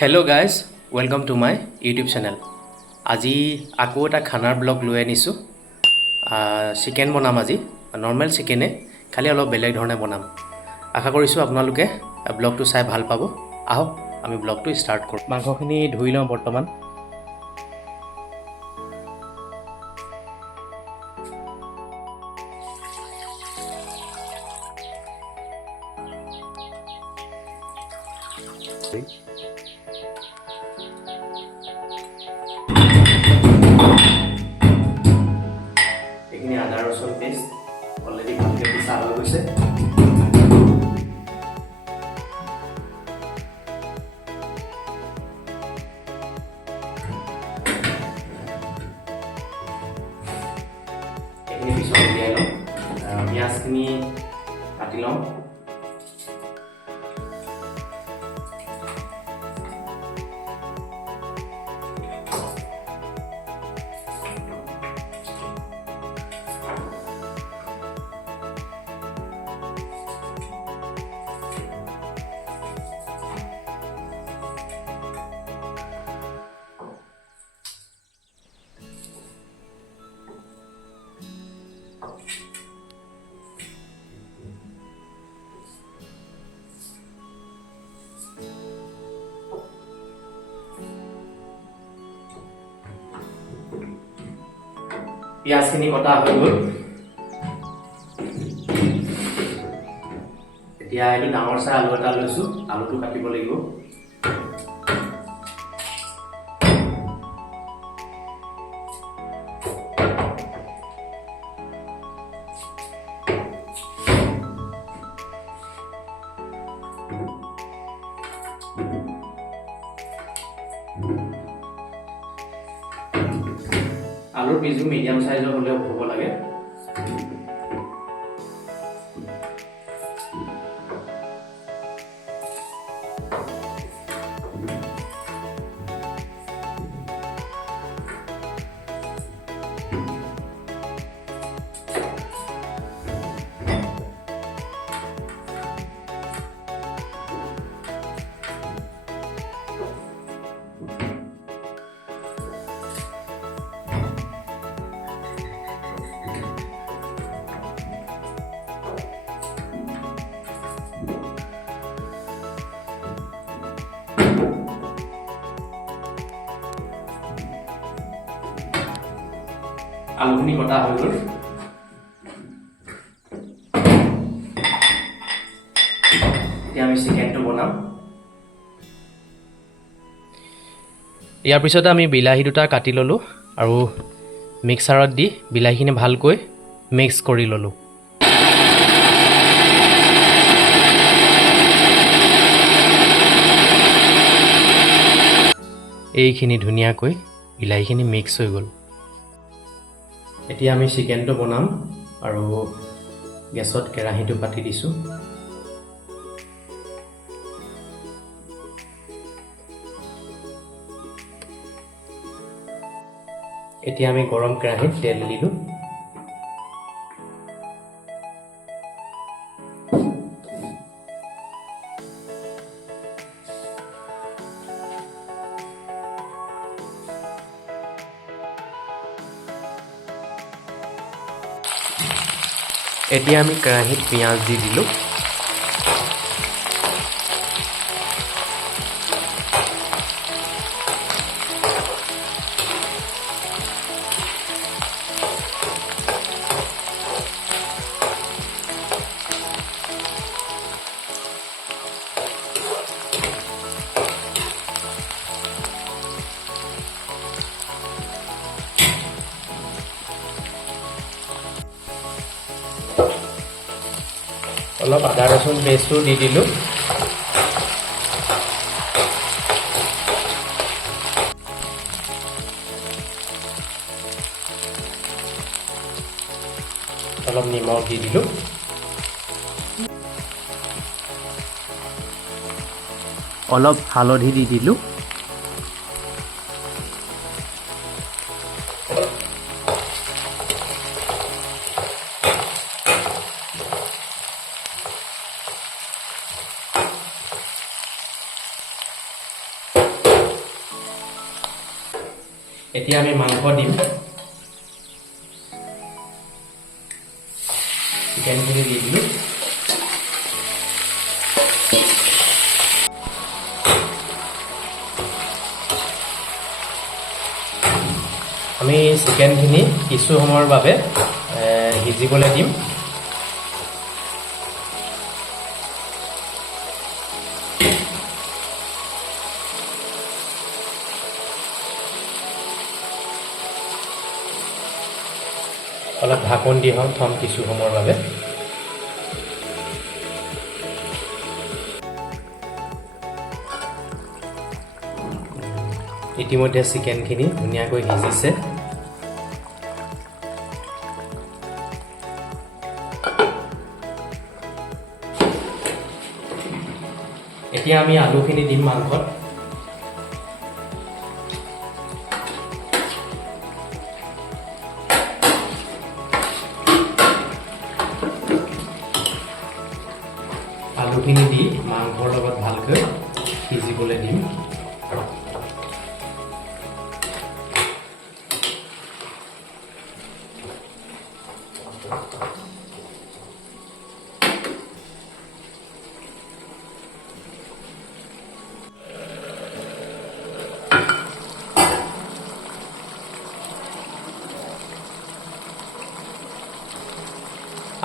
Hello' guys welcome to my YouTube channel আজি আকৌ এটা খানাৰ ব্লগ লৈ আনিছোঁ। চিকেন বনাম আজি। নৰ্মেল চিকেনে খালি অলপ বেলেগ ধৰণে বনাম। আশা কৰিছোঁ আপোনালোকে ব্লগটো চাই ভাল পাব। আহক আমি ব্লগটো ষ্টাৰ্ট কৰোঁ। মাংসখিনি ধুই লওঁ বৰ্তমান। আদা অলরেডি ভালকে পিছা হৈ গৈছে পিঁয়াজখিনি কটা হৈ গ'ল এতিয়া এইটো ডাঙৰ চাই আলু এটা লৈছোঁ আলুটো কাটিব লাগিব আলুৰ পিচবোৰ মিডিয়াম চাইজৰ হ'লেও হ'ব লাগে। আলুখিনি কটা হৈ গ'ল? এতিয়া আমি চিকেনটো বনাম। ইয়াৰ পিছতে আমি বিলাহী দুটা কাটি ল'লোঁ আৰু মিক্সাৰত দি বিলাহীখিনি ভালকৈ মিক্স কৰি ল'লোঁ। এইখিনি ধুনীয়াকৈ বিলাহীখিনি মিক্স হৈ গ'ল। এতিয়া আমি চিকেনটো বনাম আৰু গেছত কেৰাহীটো পাতি দিছোঁ। এতিয়া আমি গৰম কেৰাহীত তেল দিলোঁ। এতিয়া আমি কেৰাহীত পিঁয়াজ দি দিলোঁ অলপ আদা ৰচুন পেষ্টো দি দিলোঁ। অলপ নিমখ দি দিলোঁ। অলপ হালধি দি দিলোঁ। এতিয়া আমি মাংস দিম চিকেনখিনি দি দিলোঁ আমি চিকেনখিনি কিছু সময়ৰ বাবে সিজিবলৈ দিম। অলপ ঢাকন দি হওঁ থ'ম কিছু সময়ৰ বাবে। ইতিমধ্যে চিকেনখিনি ধুনীয়াকৈ সিজিছে। এতিয়া আমি আলুখিনি দিম মাংসত। আলুখিনি দি মাংসৰ লগত ভালকৈ সিজিবলৈ দিম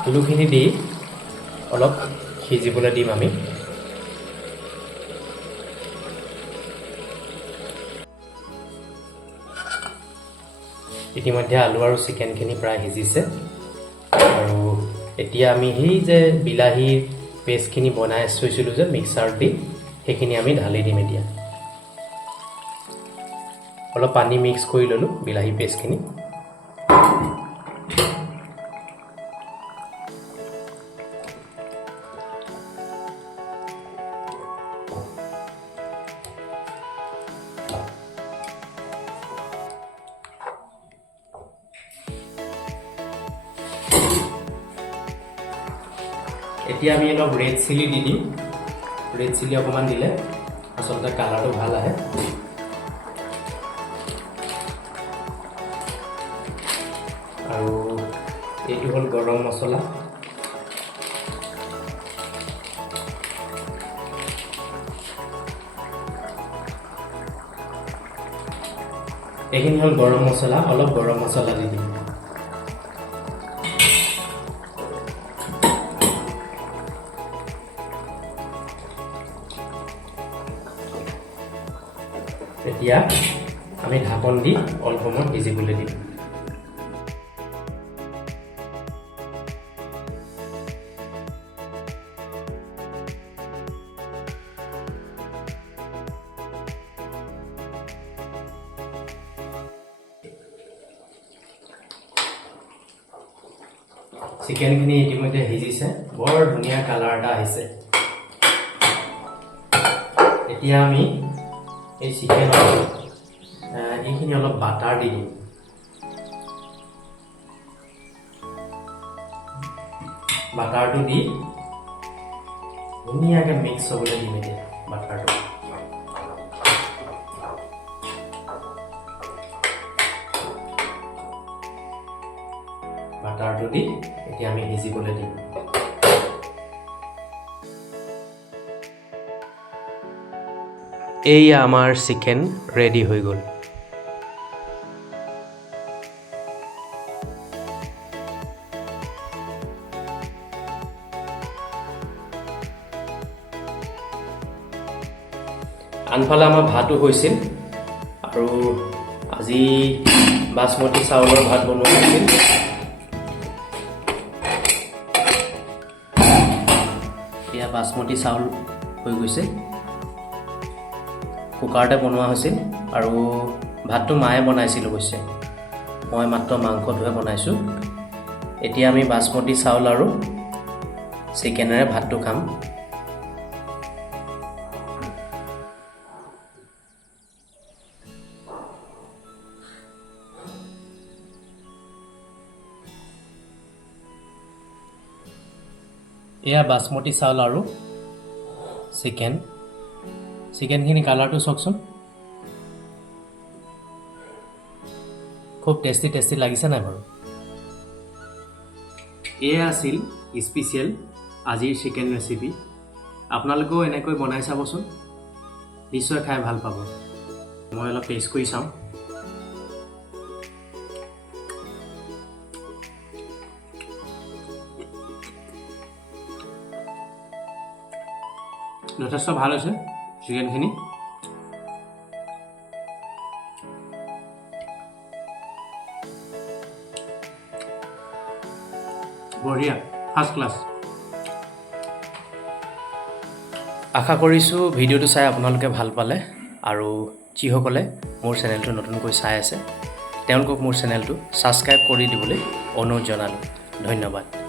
আলুখিনি দি অলপ সিজিবলৈ দিম আমি। ইতিমধ্যে আলু আৰু চিকেনখিনি প্ৰায় সিজিছে। আৰু এতিয়া আমি সেই যে বিলাহীৰ পেষ্টখিনি বনাই থৈছিলোঁ যে মিক্সাৰত দি, সেইখিনি আমি ঢালি দিম এতিয়া। অলপ পানী মিক্স কৰি ল'লোঁ বিলাহী পেষ্টখিনি। এতিয়া আমি অলপ ৰেড চিলি দি দিম। ৰেড চিলি অকণমান দিলে আচলতে কালাৰটো ভালো আহে। আৰু এইটো হ'ল গৰম মছলা। এইখিনি হ'ল গৰম মছলা, অলপ গৰম মছলা দি দিম। এতিয়া আমি ঢাকন দি, অলপ সময় সিজিবলৈ দিম। চিকেনখিনি ইতিমধ্যে সিজিছে। বৰ ধুনীয়া কালাৰ এটা আহিছে। এতিয়া আমি এই চিকেনত এইখিনি অলপ বাটাৰ দি দিম। বাটাৰটো দি ধুনীয়াকৈ মিক্স হ'বলৈ দিম এতিয়া বাটাৰটো। বাটাৰটো দি এতিয়া আমি সিজিবলৈ দিম। এইয়া আমাৰ চিকেন ৰেডি হৈ গ'ল। আনফালে আমাৰ ভাতো হৈছিল আৰু আজি বাচমতি চাউলৰ ভাত বনোৱা হৈছিল। এতিয়া বাচমতি চাউল হৈ গৈছে। কুকাৰতে বনোৱা হৈছিল আৰু ভাতটো মায়ে বনাইছিল অৱশ্যে। মই মাত্ৰ মাংসটোহে বনাইছোঁ। এতিয়া আমি বাচমতি চাউল আৰু চিকেনেৰে ভাতটো খাম। এয়া বাচমতি চাউল আৰু চিকেন। চিকেনখিনি কালাৰটো চাওকচোন। খুব টেষ্টি টেষ্টি লাগিছে নাই বাৰু? এয়া আছিল স্পেচিয়েল আজিৰ চিকেন ৰেচিপি আপোনালোকেও এনেকৈ বনাই চাবচোন। নিশ্চয় খাই ভাল পাব। মই অলপ টেষ্ট কৰি চাওঁ। যথেষ্ট ভাল হৈছে। চিকেনখিনি বঢ়িয়া ফাৰ্ষ্ট ক্লাছ আশা কৰিছোঁ ভিডিঅ'টো চাই আপোনালোকে ভালো পালে আৰু যিসকলে মোৰ চেনেলটো নতুনকৈ চাই আছে, তেওঁলোকক মোৰ চেনেলটো ছাবস্ক্ৰাইব কৰি দিবলৈ অনুৰোধ জনালোঁ। ধন্যবাদ।